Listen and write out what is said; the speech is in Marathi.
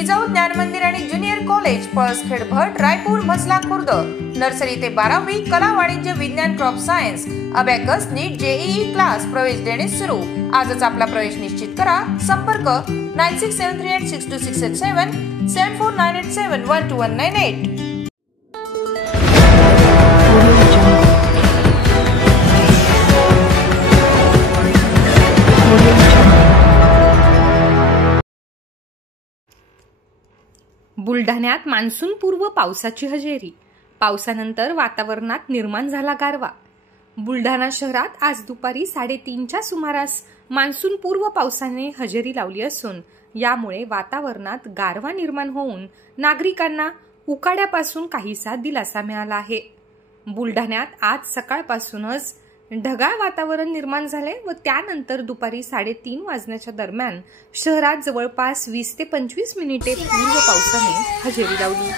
जिजाऊ ज्ञान मंदिर आणि ज्युनियर कॉलेज पळसखेड भट रायपूर मसला खुर्द नर्सरी ते 12वी कला वाणिज्य विज्ञान क्रॉप सायन्स अबॅकस नीट जेईई क्लास प्रवेश देणे सुरू। आजच आपला प्रवेश निश्चित करा। संपर्क 9673862687 7498712198। बुलढाण्यात मान्सून पूर्व पावसाची हजेरी। पावसानंतर वातावरणात निर्माण झाला गारवा। बुलढाणा शहरात आज दुपारी 3:30च्या सुमारास मान्सून पूर्व पावसाने हजेरी लावली असून यामुळे वातावरणात गारवा निर्माण होऊन नागरिकांना उकाड्यापासून काहीसा दिलासा मिळाला आहे। बुलढाण्यात आज सकाळपासूनच ढगाळ वातावरण निर्माण झाले व त्यानंतर दुपारी 3:30 वाजण्याच्या दरम्यान शहरात जवळपास 20 ते 25 मिनिटे पूर्व पावसाने हजेरी लावली।